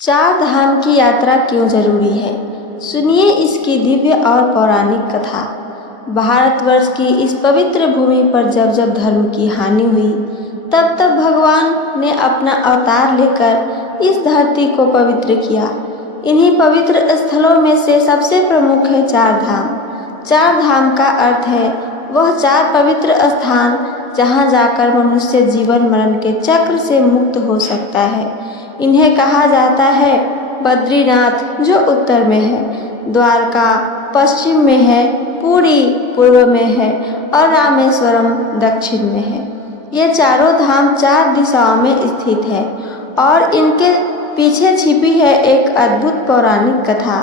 चार धाम की यात्रा क्यों जरूरी है? सुनिए इसकी दिव्य और पौराणिक कथा। भारतवर्ष की इस पवित्र भूमि पर जब जब धर्म की हानि हुई, तब तब भगवान ने अपना अवतार लेकर इस धरती को पवित्र किया। इन्हीं पवित्र स्थलों में से सबसे प्रमुख है चार धाम। चार धाम का अर्थ है वह चार पवित्र स्थान जहाँ जाकर मनुष्य जीवन मरण के चक्र से मुक्त हो सकता है। इन्हें कहा जाता है बद्रीनाथ जो उत्तर में है, द्वारका पश्चिम में है, पुरी पूर्व में है और रामेश्वरम दक्षिण में है। ये चारों धाम चार दिशाओं में स्थित है और इनके पीछे छिपी है एक अद्भुत पौराणिक कथा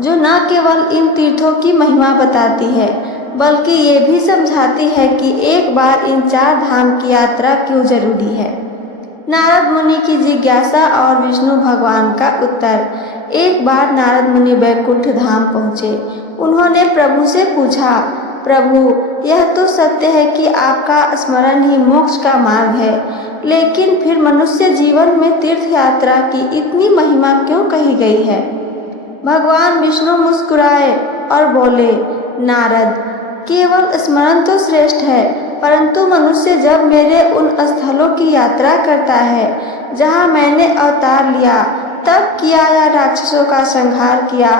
जो न केवल इन तीर्थों की महिमा बताती है बल्कि ये भी समझाती है कि एक बार इन चार धाम की यात्रा क्यों जरूरी है। नारद मुनि की जिज्ञासा और विष्णु भगवान का उत्तर। एक बार नारद मुनि वैकुंठ धाम पहुँचे। उन्होंने प्रभु से पूछा, प्रभु यह तो सत्य है कि आपका स्मरण ही मोक्ष का मार्ग है, लेकिन फिर मनुष्य जीवन में तीर्थ यात्रा की इतनी महिमा क्यों कही गई है? भगवान विष्णु मुस्कुराए और बोले, नारद केवल स्मरण तो श्रेष्ठ है, परंतु मनुष्य जब मेरे उन स्थलों की यात्रा करता है जहाँ मैंने अवतार लिया, तब किया या राक्षसों का संहार किया,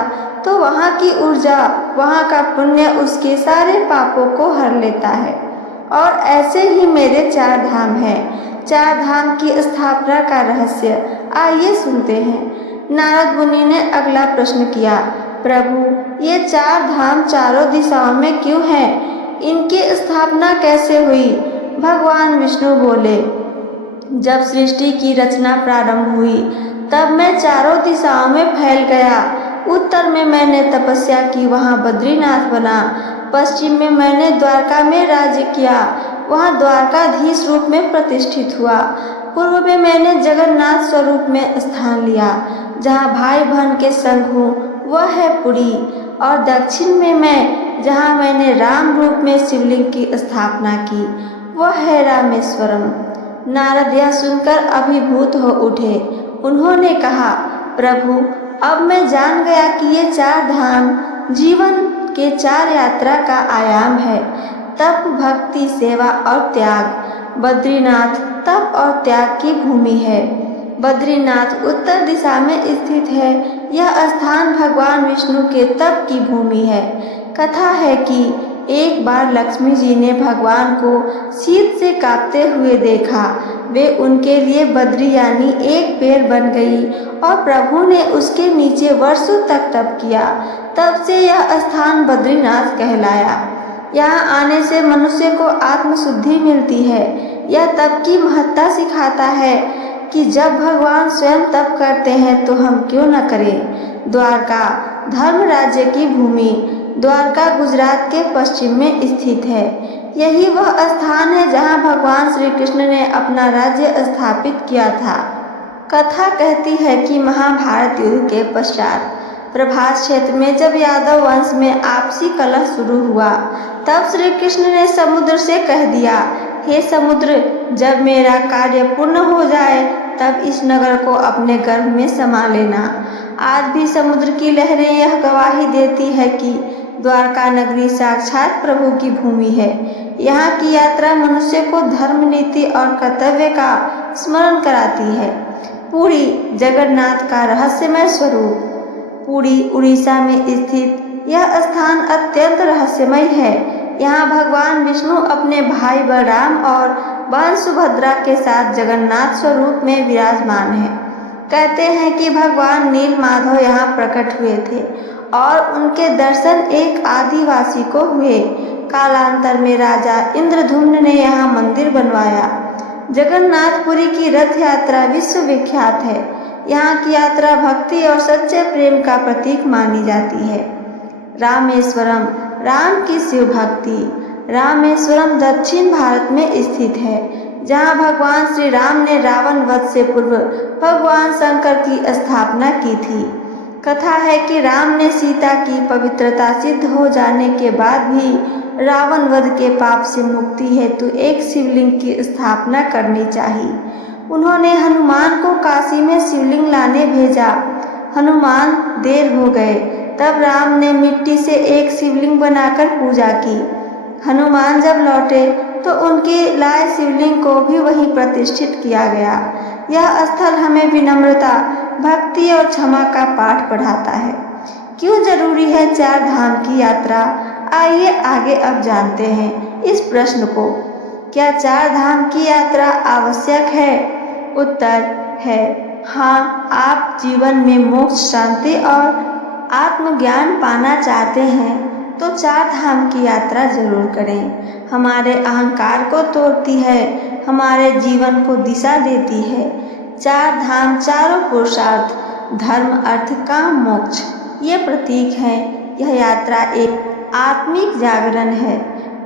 तो वहाँ की ऊर्जा, वहाँ का पुण्य उसके सारे पापों को हर लेता है। और ऐसे ही मेरे चार धाम हैं। चार धाम की स्थापना का रहस्य आइए सुनते हैं। नारद मुनि ने अगला प्रश्न किया, प्रभु ये चार धाम चारों दिशाओं में क्यों हैं? इनकी स्थापना कैसे हुई? भगवान विष्णु बोले, जब सृष्टि की रचना प्रारंभ हुई तब मैं चारों दिशाओं में फैल गया। उत्तर में मैंने तपस्या की, वहाँ बद्रीनाथ बना। पश्चिम में मैंने द्वारका में राज्य किया, वहाँ द्वारकाधीश रूप में प्रतिष्ठित हुआ। पूर्व में मैंने जगन्नाथ स्वरूप में स्थान लिया, जहाँ भाई बहन के संग हूँ, वह है पुरी। और दक्षिण में मैं, जहाँ मैंने राम रूप में शिवलिंग की स्थापना की, वह है रामेश्वरम। नारद यह सुनकर अभिभूत हो उठे। उन्होंने कहा, प्रभु अब मैं जान गया कि ये चार धाम जीवन के चार यात्रा का आयाम है। तप, भक्ति, सेवा और त्याग। बद्रीनाथ तप और त्याग की भूमि है। बद्रीनाथ उत्तर दिशा में स्थित है। यह स्थान भगवान विष्णु के तप की भूमि है। कथा है कि एक बार लक्ष्मी जी ने भगवान को शीत से कांपते हुए देखा। वे उनके लिए बद्री यानी एक पेड़ बन गई और प्रभु ने उसके नीचे वर्षों तक तप किया। तब से यह स्थान बद्रीनाथ कहलाया। यहाँ आने से मनुष्य को आत्मशुद्धि मिलती है। यह तप की महत्ता सिखाता है कि जब भगवान स्वयं तप करते हैं तो हम क्यों न करें। द्वारका धर्म राज्य की भूमि। द्वारका गुजरात के पश्चिम में स्थित है। यही वह स्थान है जहाँ भगवान श्री कृष्ण ने अपना राज्य स्थापित किया था। कथा कहती है कि महाभारत युद्ध के पश्चात प्रभास क्षेत्र में जब यादव वंश में आपसी कलह शुरू हुआ, तब श्री कृष्ण ने समुद्र से कह दिया, हे समुद्र, जब मेरा कार्य पूर्ण हो जाए तब इस नगर को अपने गर्भ में समा लेना। आज भी समुद्र की लहरें यह गवाही देती है कि द्वारका नगरी साक्षात प्रभु की भूमि है। यहाँ की यात्रा मनुष्य को धर्म, नीति और कर्तव्य का स्मरण कराती है। पुरी जगन्नाथ का रहस्यमय स्वरूप। पुरी उड़ीसा में स्थित यह स्थान अत्यंत रहस्यमय है। यहाँ भगवान विष्णु अपने भाई बलराम और बहन सुभद्रा के साथ जगन्नाथ स्वरूप में विराजमान है। कहते हैं कि भगवान नील माधव यहाँ प्रकट हुए थे और उनके दर्शन एक आदिवासी को हुए। कालांतर में राजा इंद्रधुम्न ने यहाँ मंदिर बनवाया। जगन्नाथपुरी की रथ यात्रा विश्व विख्यात है। यहाँ की यात्रा भक्ति और सच्चे प्रेम का प्रतीक मानी जाती है। रामेश्वरम राम की शिव भक्ति। रामेश्वरम दक्षिण भारत में स्थित है, जहाँ भगवान श्री राम ने रावण वध से पूर्व भगवान शंकर की स्थापना की थी। कथा है कि राम ने सीता की पवित्रता सिद्ध हो जाने के बाद भी रावण वध के पाप से मुक्ति हेतु एक शिवलिंग की स्थापना करनी चाहिए। उन्होंने हनुमान को काशी में शिवलिंग लाने भेजा। हनुमान देर हो गए। तब राम ने मिट्टी से एक शिवलिंग बनाकर पूजा की। हनुमान जब लौटे तो उनके लाए शिवलिंग को भी वहीं प्रतिष्ठित किया गया। यह स्थल हमें विनम्रता, भक्ति और क्षमा का पाठ पढ़ाता है। क्यों जरूरी है चार धाम की यात्रा? आइए आगे अब जानते हैं इस प्रश्न को। क्या चार धाम की यात्रा आवश्यक है? उत्तर है हाँ। आप जीवन में मोक्ष, शांति और आत्मज्ञान पाना चाहते हैं तो चार धाम की यात्रा जरूर करें। हमारे अहंकार को तोड़ती है, हमारे जीवन को दिशा देती है। चार धाम चारों पुरुषार्थ, धर्म, अर्थ, काम, मोक्ष ये प्रतीक हैं। यह यात्रा एक आत्मिक जागरण है।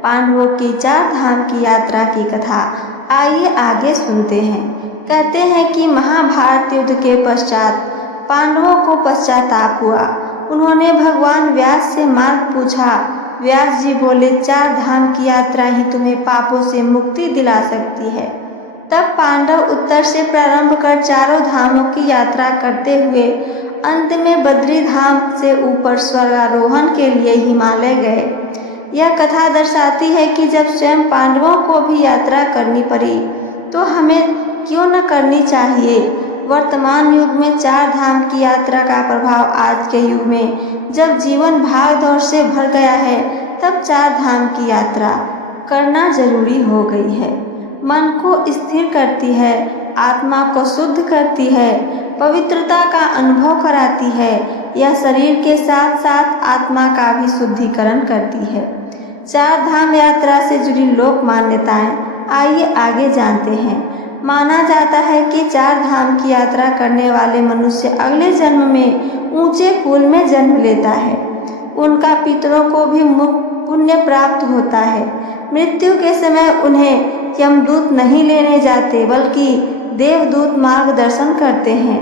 पांडवों की चार धाम की यात्रा की कथा आइए आगे सुनते हैं। कहते हैं कि महाभारत युद्ध के पश्चात पांडवों को पश्चाताप हुआ। उन्होंने भगवान व्यास से मार्ग पूछा। व्यास जी बोले, चार धाम की यात्रा ही तुम्हें पापों से मुक्ति दिला सकती है। तब पांडव उत्तर से प्रारंभ कर चारों धामों की यात्रा करते हुए अंत में बद्री धाम से ऊपर स्वर्गारोहण के लिए हिमालय गए। यह कथा दर्शाती है कि जब स्वयं पांडवों को भी यात्रा करनी पड़ी तो हमें क्यों न करनी चाहिए। वर्तमान युग में चार धाम की यात्रा का प्रभाव आज के युग में जब जीवन भाग दौड़ से भर गया है तब चार धाम की यात्रा करना जरूरी हो गई है। मन को स्थिर करती है, आत्मा को शुद्ध करती है, पवित्रता का अनुभव कराती है। यह शरीर के साथ साथ आत्मा का भी शुद्धिकरण करती है। चार धाम यात्रा से जुड़ी लोक मान्यताएं आइए आगे जानते हैं। माना जाता है कि चार धाम की यात्रा करने वाले मनुष्य अगले जन्म में ऊंचे कुल में जन्म लेता है। उनका पितरों को भी पुण्य प्राप्त होता है। मृत्यु के समय उन्हें यमदूत नहीं लेने जाते बल्कि देवदूत मार्गदर्शन करते हैं।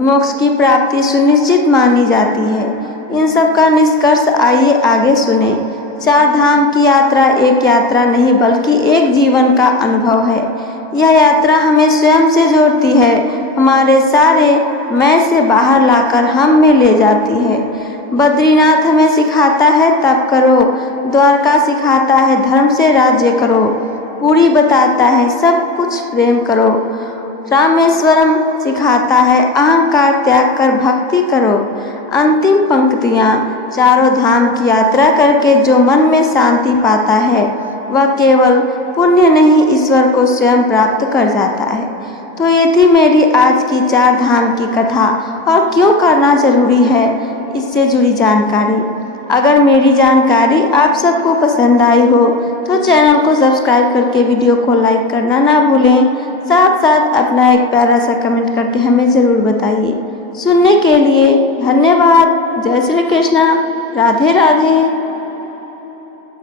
मोक्ष की प्राप्ति सुनिश्चित मानी जाती है। इन सब का निष्कर्ष आइए आगे सुने। चार धाम की यात्रा एक यात्रा नहीं बल्कि एक जीवन का अनुभव है। यह यात्रा हमें स्वयं से जोड़ती है, हमारे सारे मैं से बाहर लाकर हम में ले जाती है। बद्रीनाथ हमें सिखाता है तप करो, द्वारका सिखाता है धर्म से राज्य करो, पुरी बताता है सब कुछ प्रेम करो, रामेश्वरम सिखाता है अहंकार त्याग कर भक्ति करो। अंतिम पंक्तियाँ, चारों धाम की यात्रा करके जो मन में शांति पाता है वह केवल पुण्य नहीं ईश्वर को स्वयं प्राप्त कर जाता है। तो ये थी मेरी आज की चार धाम की कथा और क्यों करना जरूरी है इससे जुड़ी जानकारी। अगर मेरी जानकारी आप सबको पसंद आई हो तो चैनल को सब्सक्राइब करके वीडियो को लाइक करना ना भूलें। साथ साथ अपना एक प्यारा सा कमेंट करके हमें ज़रूर बताइए। सुनने के लिए धन्यवाद। जय श्री कृष्णा। राधे राधे।